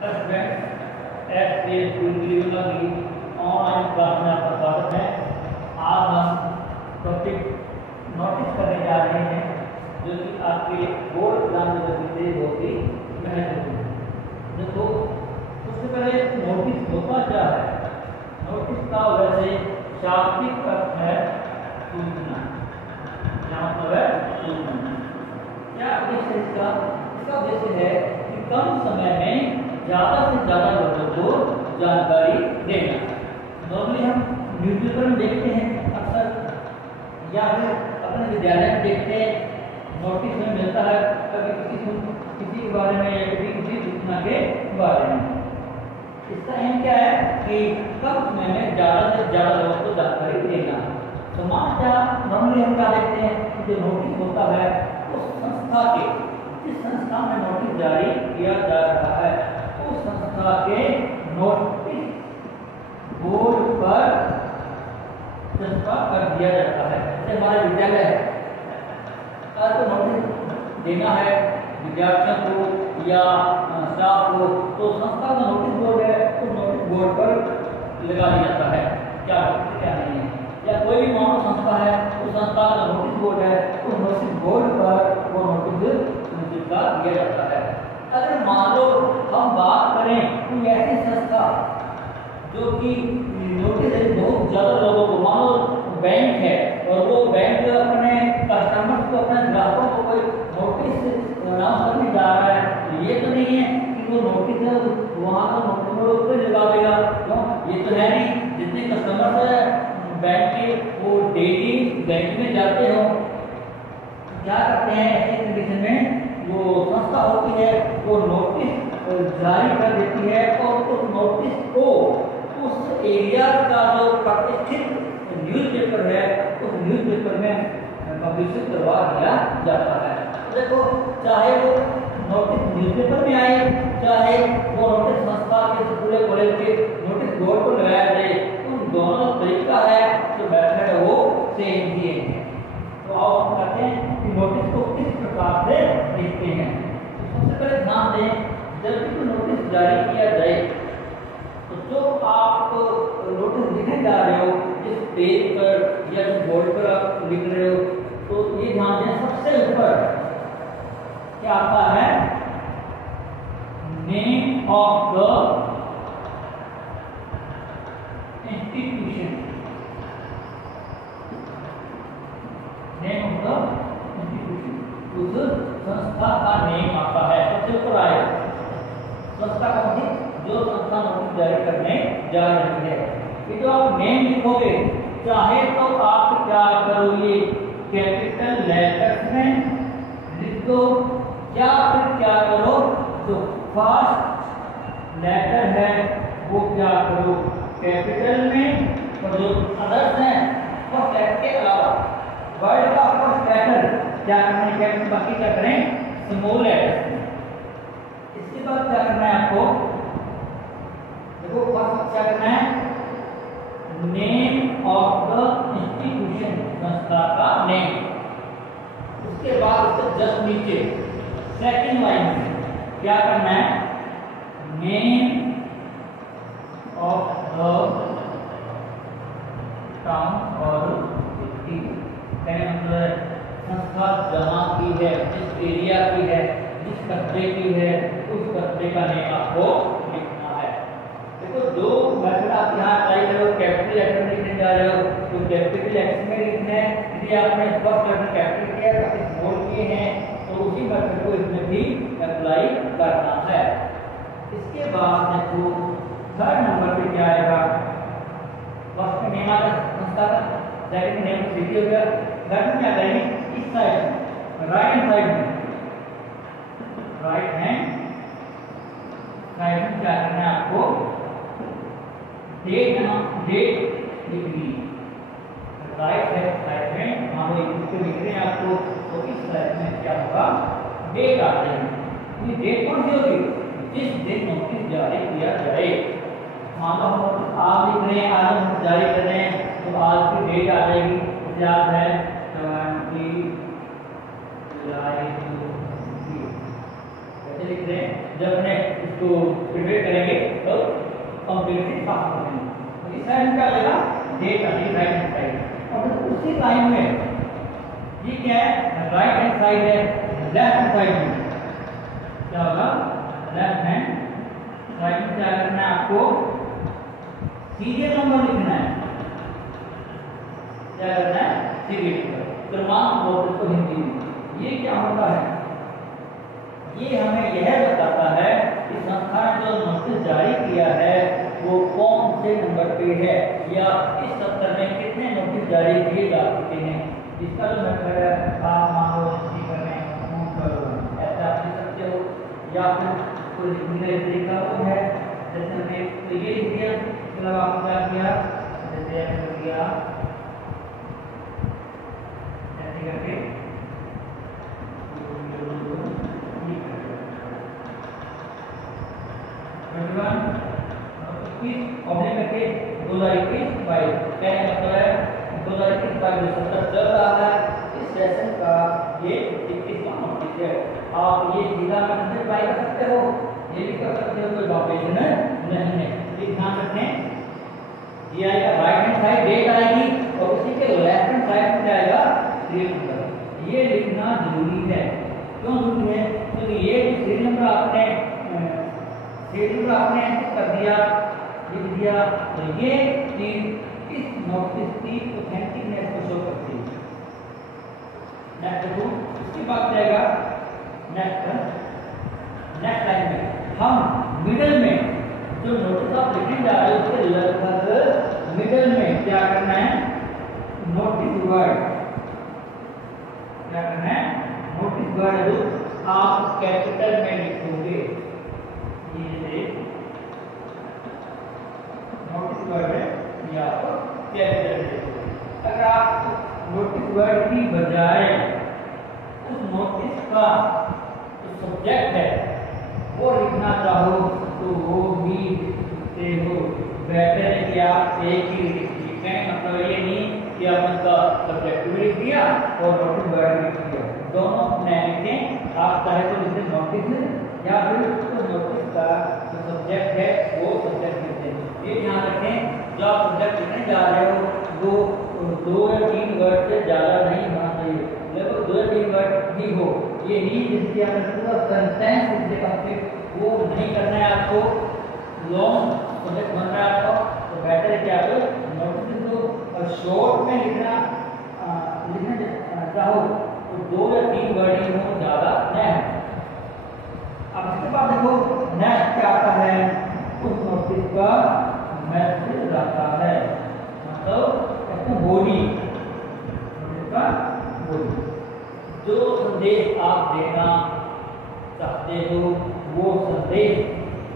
Online class में आपका स्वागत है। आज हम टॉपिक नोटिस करने जा रहे हैं जो कि आपके बोर्ड एग्जाम में बहुत ही महत्वपूर्ण है। देखो, सबसे पहले नोटिस होता क्या है? नोटिस का वैसे शाब्दिक अर्थ है सूचना। क्या मतलब है? सूचना। क्या उद्देश्य है इसका? इसका उद्देश्य है कि कम समय में ज़्यादा से ज़्यादा लोगों को जानकारी देना। नॉर्मली हम न्यूज़पेपर में देखते हैं अक्सर, या फिर अपने विद्यालय में देखते हैं, नोटिस में मिलता है कभी किसी के बारे में या किसी सूचना के बारे में। इसका एम क्या है कि कम समय में ज़्यादा से ज़्यादा लोगों को जानकारी देना। सामान्यतः नॉर्मली हम क्या देखते हैं कि जो नोटिस होता है उस संस्था के, जिस संस्था में नोटिस जारी किया जा रहा है उस संस्था के नोटिस बोर्ड पर चस्पा कर दिया जाता है। जैसे हमारे विद्यालय है, अगर कोई नोटिस देना है विद्यार्थियों को या स्टाफ को, तो संस्था का नोटिस बोर्ड है तो नोटिस बोर्ड पर लगा दिया जाता है क्या नहीं है। या कोई भी मानव संस्था है, उस संस्था का नोटिस बोर्ड है, उस नोटिस बोर्ड पर वो नोटिस चिपका दिया जाता है। अगर मान लो हम बात करें कोई ऐसी संस्था जो कि नोटिस बहुत ज़्यादा लोगों को, मान लो बैंक है और वो बैंक अपने कस्टमर्स को, अपने ग्राहकों को कोई नोटिस अनाउंस करने जा रहा है, ये तो नहीं है कि वो नोटिस वहाँ का नोटिस बोर्ड पर लगा देगा। क्यों? ये तो है नहीं। जितने कस्टमर्स है बैंक के, वो डेली बैंक में जाते हो, क्या करते हैं ऐसी कंडीशन में जो संस्था होती है वो नोटिस जारी कर देती है और उस नोटिस को उस एरिया का जो प्रतिष्ठित न्यूज़पेपर है उस न्यूज़पेपर में पब्लिश करवा दिया जाता है। देखो, चाहे वो नोटिस न्यूज़पेपर में आए, चाहे वो नोटिस संस्था के पूरे कॉलेज के नोटिस बोर्ड पर लगाया जाए, उन दोनों तरीका है जो मेथड है वो सेम ही है। तो आओ हम कहते हैं कि नोटिस को किस प्रकार से लिखते हैं। तो सबसे पहले ध्यान दें, जब भी कोई नोटिस जारी किया जाए तो जो आप नोटिस लिखने जा रहे हो, जिस पेज पर या जिस बोर्ड पर आप लिख रहे हो, तो ये ध्यान दें सबसे ऊपर क्या आता है? Name of the institution. Name of the institution, उस संस्था का नेम आता है, सबसे ऊपर आएगा। संस्था का मतलब जो संस्था नोटिस जारी करने जा रही है। ये जो आप नेम लिखोगे, चाहे तो आप क्या करोगे, कैपिटल लेटर्स में लिख दो, या फिर क्या करो जो फर्स्ट लेटर है वो क्या करो कैपिटल में, और जो अदर्स हैं फर्स्ट लेटर के अलावा वर्ड का फर्स्ट लेटर क्या करना है कैपिटल, बाकी क्या करें स्मॉल लेटर। इसके बाद क्या करना है आपको? देखो, फर्स्ट क्या करना है? नेम ऑफ द इंस्टीट्यूशन, संस्था का नेम। उसके बाद उसके जस्ट नीचे सेकंड लाइन में क्या करना है? नेम ऑफ द टाउन और सिटी। मतलब संस्था जहाँ की है, जिस एरिया की है, जिस कस्बे की है, उस कस्बे का नेम आपको लिखना है। देखो, जो मेथड आप यहाँ अप्लाई करो, कैपिटल लेटर में लिखने जा रहे हो तो कैपिटल लेटर में लिखना है। यदि आपने फर्स्ट लेटर कैपिटल किया, बाकी स्मॉल किए हैं, तो उसी मेथड को इसमें भी अप्लाई करना है। इसके बाद देखो थर्ड नंबर पे क्या आएगा? फर्स्ट में नेम आता है संस्था का, सेकंड नेम सिटी हो गया, थर्ड में क्या करेंगे? इस साइड राइट हैंड साइड में, राइट हैंड साइड में क्या करना है आपको? डेट लिखनी। राइट हैंड साइड में मान लो इसको लिख रहे हैं आपको, तो इस साइड में क्या होगा? डेट आ जाएगी। ये डेट कौन सी होगी? जिस दिन नोटिस जारी किया जाए। मान लो हम आज लिख रहे हैं, आज हम जारी कर रहे हैं, तो आज की डेट आ जाएगी। जैसे आज है 20 जुलाई, कैसे लिख रहे हैं? जब हमने इसको प्रिपेयर करेंगे तो कंप्लीटली पास हो जाएंगे। तो इस साइड में क्या लगेगा, डेट आ जाएगी राइट हैंड साइड। और उसी लाइन में ये क्या है, राइट हैंड साइड है, लेफ्ट हैंड साइड में क्या होगा, लेफ्ट हैंड साइड में क्या करना है आपको, सीरियल नंबर लिखना है। क्या करना है, सीरियल नंबर, क्रमांक बोलते तो हिंदी में। ये क्या होता है, ये हमें यह बताता है कि संस्था ने जो नोटिस जारी किया है वो कौन से नंबर पे है, या इस सत्र में कितने नोटिस जारी किए जा चुके हैं। इसका जो मेथड है, आप मान लो ऐसा आप लिख सकते हो, या फिर कोई लिखने का तरीका वो है, जैसे हमने तो ये लिख दिया, मतलब आपने क्या किया, जैसे हमने किया ऐसे करके करके 2021 22 कहने का मतलब है 2021 22 सत्र चल रहा है, इस सेशन का ये 21वां नोटिस है। आप ये सीधा मैसेज अप्लाई कर सकते हो, ये भी कर सकते हो, कोई बाउंडेशन नहीं है। ये ध्यान रखें, ये आएगा राइट हैंड साइड डेट आएगी और उसी के लेफ्ट हैंड साइड में जाएगा सीरियल नंबर। ये लिखना जरूरी है। क्यों जरूरी है, क्योंकि ये सीरियल नंबर आपने ऐसे कर दिया, लिख दिया, तो ये चीज इस नोटिस की ऑथेंटिकनेस को शो करती है। नेक्स्ट देखो, इसके बाद जाएगा नेक्स्ट लाइन में हम मिडिल में जो नोटिस आप लिखने जा रहे हो उसके लगभग मिडिल में क्या करना है, नोटिस वर्ड क्या करना है, नोटिस वर्ड आप कैपिटल में लिखोगे। ये नोटिस वर्ड है या तो कैपिटल में। अगर आप नोटिस वर्ड की बजाय उस नोटिस का जो सब्जेक्ट है वो लिखना चाहो तो वो भी लिखते हो। बेटर है कि आप एक ही लिखें, मतलब ये नहीं कि आपने उसका सब्जेक्ट भी लिख दिया और नोटिस वर्ड भी लिख दिया, दोनों नहीं लिखें। आप चाहे तो लिखें नोटिस या फिर उस नोटिस का जो सब्जेक्ट है वो सब्जेक्ट लिखते हैं। ये ध्यान रखें, जो आप सब्जेक्ट लिखने जा रहे हो वो 2 या 3 वर्ड से ज़्यादा नहीं होना चाहिए, लगभग 2 या 3 वर्ड भी हो। ये नहीं जिसकी आपने पूरा सेंटेंस लिखने कंप्लीट वो नहीं करना है आपको, लॉन्ग सब्जेक्ट बन रहा है आपको, तो बेटर है कि आप नोटिस दो और शॉर्ट में लिखना चाहो तो 2 या 3 वर्ड ही हो, ज़्यादा नहीं। अब इसके बाद देखो नेक्स्ट क्या आता है, उस नोटिस का मैसेज आता है, मतलब इसका बॉडी, नोटिस का बॉडी, जो संदेश आप देना चाहते हो वो संदेश।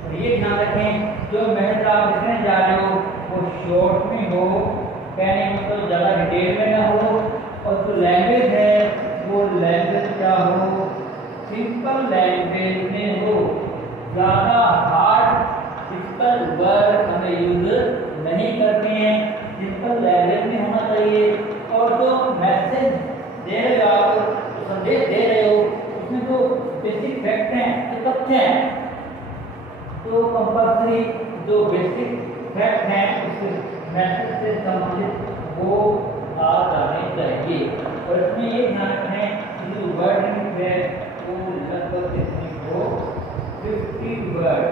तो ये ध्यान रखें, जो मैसेज आप लिखने जा रहे हो वो शॉर्ट में हो, कहने में तो ज़्यादा डिटेल में ना हो, और जो लैंग्वेज है वो लैंग्वेज क्या हो, सिंपल लैंग्वेज में हो। ज़्यादा हार्ड डिफिकल्ट वर्ड हमें यूज नहीं करते हैं, सिंपल लैंग्वेज में होना चाहिए। और जो मैसेज दे रहे हो आप, जो संदेश दे रहे हो, उसमें जो बेसिक फैक्ट हैं, जो तथ्य हैं, तो कंपल्सरी जो बेसिक फैक्ट हैं उस मैसेज से संबंधित वो आ जाने चाहिए। और इसमें ये ध्यान रखें कि जो वर्डिंग है वो लगभग कितनी हो, 50 वर्ड,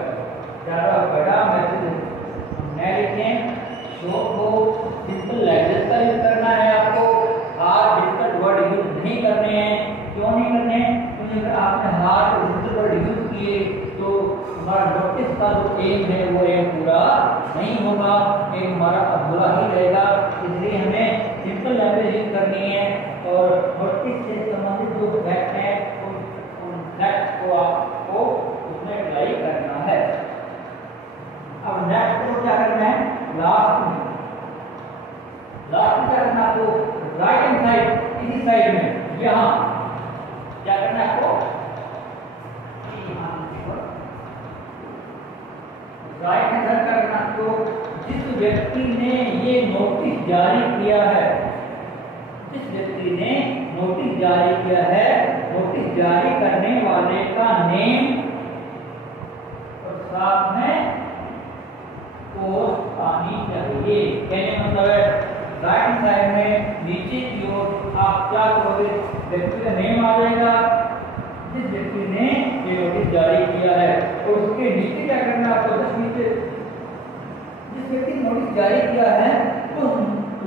ज़्यादा बड़ा मैसेज न लिखें, शॉर्ट हो, सिंपल लैंग्वेज का यूज करना है आपको, हार्ड डिफिकल्ट वर्ड यूज नहीं करने हैं। क्यों नहीं करने हैं, क्योंकि अगर आपने हार्ड डिफिकल्ट वर्ड यूज किए तो हमारा नोटिस का जो एम है वो एम पूरा नहीं होगा, एम हमारा अधूरा ही रहेगा। इसलिए हमें सिंपल लैंग्वेज यूज करनी है और नोटिस से संबंधित जो फैक्ट है उन फैक्ट को आपको उसमें अप्लाई करना है। अब नेक्स्ट को क्या करना है, लास्ट में क्या करना है आपको, राइट हैंड साइड इसी साइड में यहाँ क्या करना है आपको, राइट हैंड साइड क्या करना है आपको, जिस व्यक्ति ने ये नोटिस जारी किया है, जिस व्यक्ति ने नोटिस जारी किया है, नोटिस जारी करने वाले का नेम और साथ में पोस्ट आनी चाहिए। कहने का मतलब है राइट साइड में नीचे की ओर आप क्या करोगे, व्यक्ति का नेम आ जाएगा जिस व्यक्ति ने ये नोटिस जारी किया है, और उसके नीचे क्या करना है आपको, बस नीचे जिस व्यक्ति ने नोटिस जारी किया है उस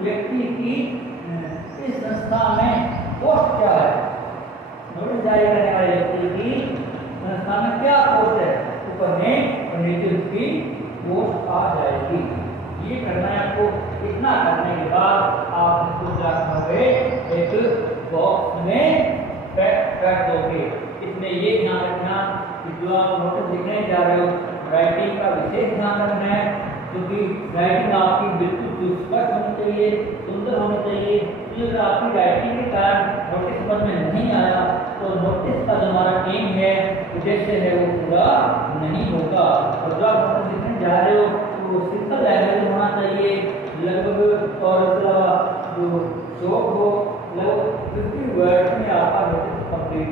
व्यक्ति की इस संस्था में पोस्ट क्या है, नोटिस जारी करने वाले व्यक्ति की संस्था में क्या पोस्ट है, ऊपर नेम और नीचे उसकी पोस्ट आ जाएगी। ये करना है आपको। इतना करने के बाद आप इसको क्या करोगे, एक बॉक्स में पैक कर दोगे। इसमें ये ध्यान रखना कि जो आप नोटिस लिखने जा रहे हो राइटिंग का विशेष ध्यान रखना है, क्योंकि राइटिंग आपकी बिल्कुल स्पष्ट होनी चाहिए, सुंदर होनी चाहिए। अगर आपकी राइटिंग के कारण नोटिस समझ में नहीं आया तो नोटिस का जो हमारा एम है, उद्देश्य है, वो पूरा नहीं होगा। और जब आप नोटिस लिखने जा रहे हो तो सिंपल लैंग्वेज होना चाहिए लगभग, और इसके अलावा जो शॉर्ट हो लगभग 50 वर्ड में आपका नोटिस कंप्लीट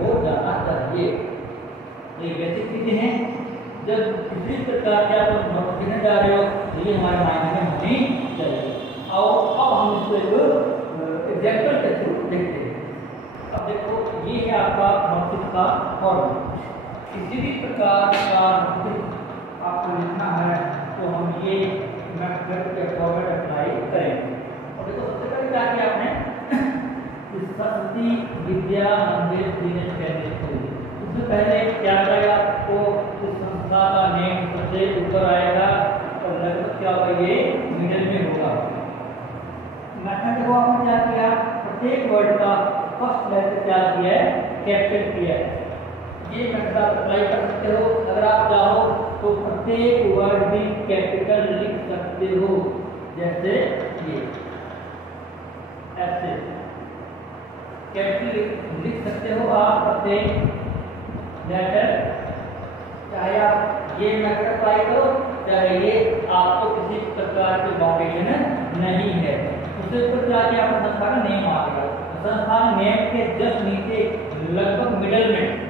हो जाना चाहिए। ये बेसिक चीजें हैं। जब किसी प्रकार के आप नोटिस लिखने जा रहे हो तो ये हमारे माइंड में होनी चाहिए। और अब हम इसको एक एग्जाम्पल के थ्रू देखते हैं। अब देखो ये है आपका नोटिस का फॉर्मेट। किसी भी प्रकार का नोटिस आपको लिखना है तो हम ये मेथड के फॉर्मेट अप्लाई करेंगे। और देखो सबसे पहले क्या किया आपने, सरस्वती विद्या मंदिर सीनियर सेकेंडरी स्कूल, उससे पहले क्या करेगा, तो इस संस्था का नेम सबसे ऊपर आएगा और लगभग क्या होगा, ये मिडिल में होगा। मेथड को आपने क्या किया, प्रत्येक वर्ड का फर्स्ट लेटर क्या किया है, कैपिटल किया है। ये मेथड आप अप्लाई कर सकते हो। अगर आप चाहो तो प्रत्येक वर्ड भी कैपिटल लिख सकते हो, जैसे ये ऐसे कैपिटल लिख सकते हो आप प्रत्येक लेटर। चाहे आप ये मेथड अप्लाई करो, चाहे ये आपको किसी प्रकार की बाउंडेशन नहीं है। उससे ऊपर जाके आपका संस्था का नेम आ गया। संस्था नेम के जस्ट नीचे लगभग मिडल में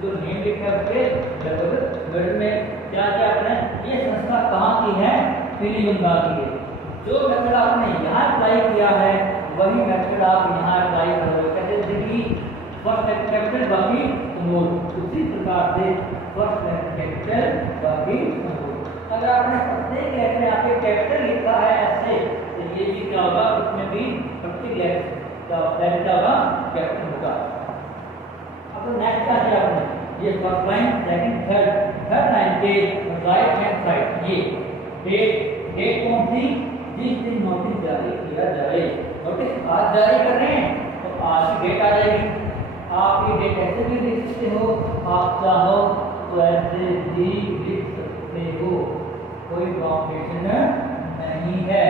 जो नेम लिखा है उसके लगभग मिडल में क्या क्या आपने, ये संस्था कहाँ की है, पीली बंगाल की है। जो मेथड आपने यहाँ अप्लाई किया है वही मेथड आप यहाँ अप्लाई करोगे। कहते डिग्री फर्स्ट कैपिटल बाकी स्मॉल, उसी प्रकार से फर्स्ट कैपिटल बाकी स्मॉल। अगर आपने प्रत्येक लेटर यहाँ पे कैपिटल लिखा है ऐसे, तो ये भी क्या होगा, उसमें भी प्रत्येक लेटर क्या होगा, कैपिटल होगा। अब नेक्स्ट क्या किया आपने, ये first line second third line के राइट हैंड साइड ये डेट कौन सी, जिस दिन नोटिस जारी किया जाए। नोटिस आज जारी कर रहे हैं तो आज की डेट आ जाएगी। आप ये डेट ऐसे भी लिख सकते हो, आप चाहो तो ऐसे भी लिख सकते हो, कोई बाउंडेशन नहीं है।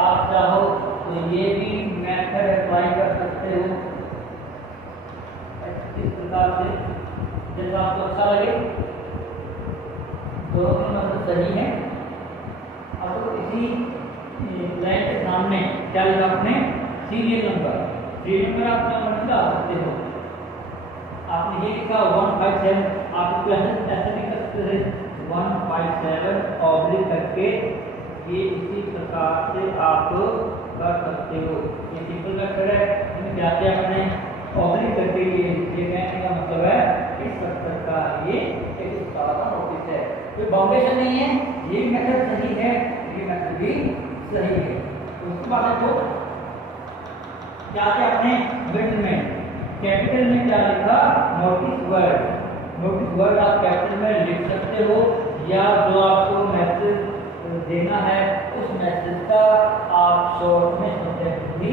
आप चाहो तो ये भी मेथड अप्लाई कर सकते हो इस प्रकार से, जैसा आपको अच्छा लगे। दोनों मतलब सही है। अब तो इसी लाइन के सामने क्या लिखा आपने, सीरियल नंबर। सीरियल नंबर आप क्या डाल सकते हो, आपने ये लिखा 157, आप इसको ऐसे लिख सकते हैं 157 ऑब्लिक करके, ये इसी प्रकार से आप कर सकते हो। ये सिंपल मेथड है। इसमें क्या क्या आपने ऑब्लिक करके ये कहने का मतलब है इस स्ट्रक्चर का ये एक सारा नोटिस है, कोई बाउंडेशन नहीं है। ये मेथड सही है, ये मेथड भी सही है। तो उसके बाद देखो क्या क्या आपने मिडिल में कैपिटल में क्या लिखा, नोटिस वर्ड। नोटिस वर्ड आप कैपिटल में लिख सकते हो, या जो आपको मैसेज देना है उस मैसेज का आप शॉर्ट में सब्जेक्ट भी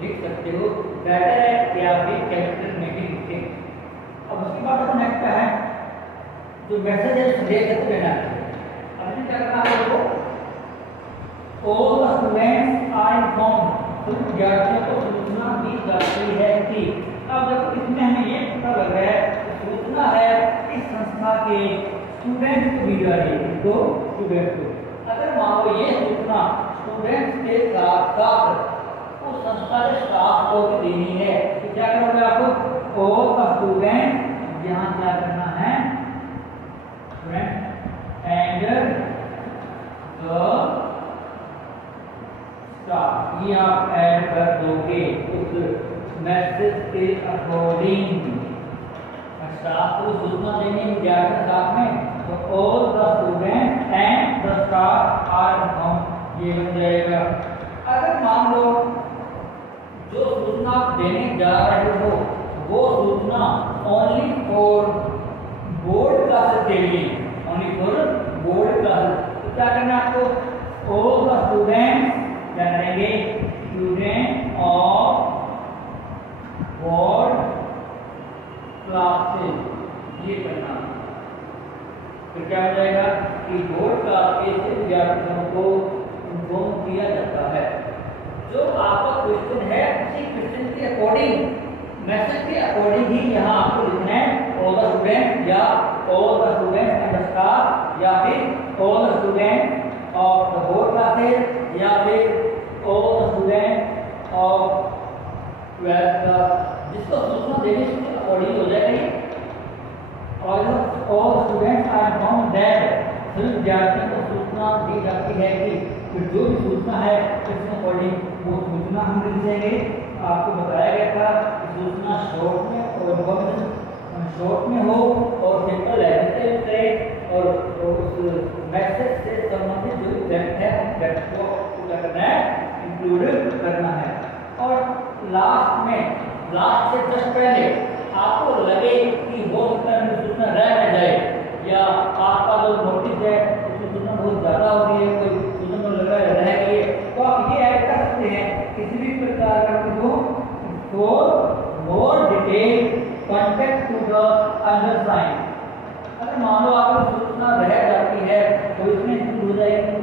लिख सकते हो। बेटर है कि आप भी कैपिटल में ही लिखें। अब उसके बाद नेक्स्ट क्या है, जो मैसेज है संदेश है देना है। अब क्या करना है, देखो all the students are informed, तो विद्यार्थियों को सूचना दी जाती है कि। अब देखो इसमें हमें ये पता लग रहा है सूचना है इस संस्था के स्टूडेंट को दी जा रही है, तो स्टूडेंट को। अगर मान लो ये सूचना स्टूडेंट्स के साथ साथ उस संस्था के स्टाफ को भी देनी है, तो क्या करोगे आप, ऑल द स्टूडेंट, यहाँ क्या करना है, स्टूडेंट एंड द स्टाफ, ये आप ऐड कर दोगे उस मैसेज के अकॉर्डिंग। स्टाफ को सूचना देनी विद्यार्थी साथ में, तो all the student and the staff are informed, ये बन जाएगा। अगर मान लो जो सूचना आप देने जा रहे हो वो सूचना ओनली फॉर बोर्ड क्लासेस के लिए, ओनली फॉर बोर्ड क्लासेस, तो क्या करना है आपको, ऑल द स्टूडेंट क्या करेंगे, स्टूडेंट ऑफ बोर्ड क्लासेस, ये करना। फिर क्या हो जाएगा कि बोर्ड क्लास के विद्यार्थियों को इन्फॉर्म किया जाता है। जो आपका क्वेश्चन है उसी क्वेश्चन के अकॉर्डिंग, मैसेज के अकॉर्डिंग ही यहाँ आपको लिखना है ऑल द स्टूडेंट, या all the student and staff, या फिर all the student of the board classes, या फिर all the student of 12th class, जिसको सूचना देने के अकॉर्डिंग हो जाएगी। और all students are informed that, सभी विद्यार्थियों को सूचना दी जाती है कि फिर जो भी सूचना है उसके अकॉर्डिंग वो सूचना हम लिख देंगे। आपको बताया गया था कि सूचना शॉर्ट में और इन्फॉर्मेशन शॉर्ट में हो और सिंपल लैंग्वेज में, और उस मैसेज से संबंधित जो फैक्ट है उन फैक्ट को क्या करना है, इंक्लूड करना है। और लास्ट से जस्ट पहले आपको लगे कि वो सूचना रह न जाए, या आपका जो नोटिस है उसमें सूचना बहुत ज़्यादा हो रही है, कोई सूचना लग रहा है रह गई है, तो आप ये ऐड कर सकते हैं किसी भी प्रकार का for more detail contact to the undersigned. अगर मान लो आपको सूचना रह जाती है तो इसमें हो जाएगी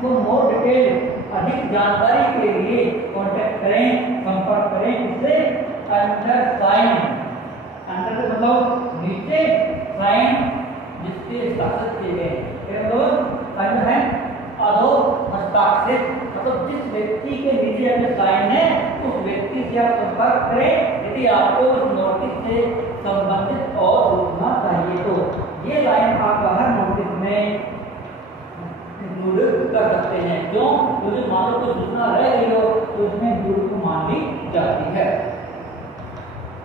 फॉर मोर डिटेल, अधिक जानकारी के लिए कॉन्टेक्ट करें, संपर्क करें इससे अंडरसाइंड, अंडर मतलब नीचे, साइन जिसके हस्ताक्षर किए गए, मतलब है अधो हस्ताक्षर, मतलब जिस व्यक्ति के नीचे अंडरसाइन है उस व्यक्ति से आप संपर्क करें यदि आपको उस नोटिस से संबंधित और सूचना चाहिए। तो ये लाइन आप बाहर नोटिस में कर सकते हैं, क्यों, क्योंकि मान लो कोई सूचना रह गई हो तो उसमें गुरु को मान ली जाती है।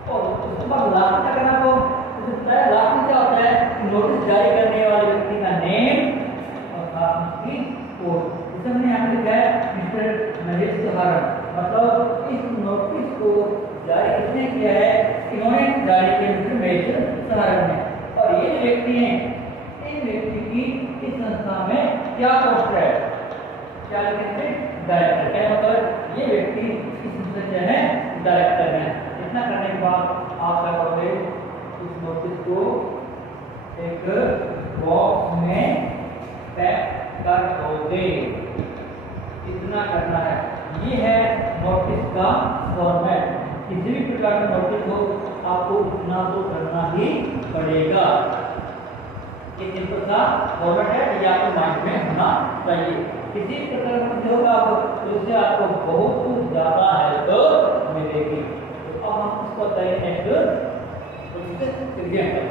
और उसके बाद लास्ट क्या करना हो, लास्ट में क्या होता है, नोटिस जारी करने वाले व्यक्ति का नेम और साथ उसकी पोस्ट। जैसे हमने यहाँ लिखा है मिस्टर महेश सहारण, मतलब इस नोटिस को जारी किसने किया है, इन्होंने जारी किया मिस्टर महेश सहारण ने। और ये व्यक्ति है, इन व्यक्ति की इस संस्था में क्या पोस्ट है, क्या लिखेंगे, डायरेक्टर। क्या मतलब ये व्यक्ति इस संस्था के है डायरेक्टर है। इतना करने के बाद आप क्या करोगे, इस नोटिस को एक बॉक्स में पैक कर दोगे, इतना करना है। ये है नोटिस का फॉर्मेट। किसी भी प्रकार का नोटिस हो आपको इतना तो करना ही पड़ेगा। ये सिंपल सा फॉर्मेट है, ये आपके माइंड में होना चाहिए। किसी प्रकार का होगा तो उससे आपको बहुत ज्यादा हेल्प मिलेगी। तो अब हम इसको करेंगे नेक्स्ट एग्जाम्पल।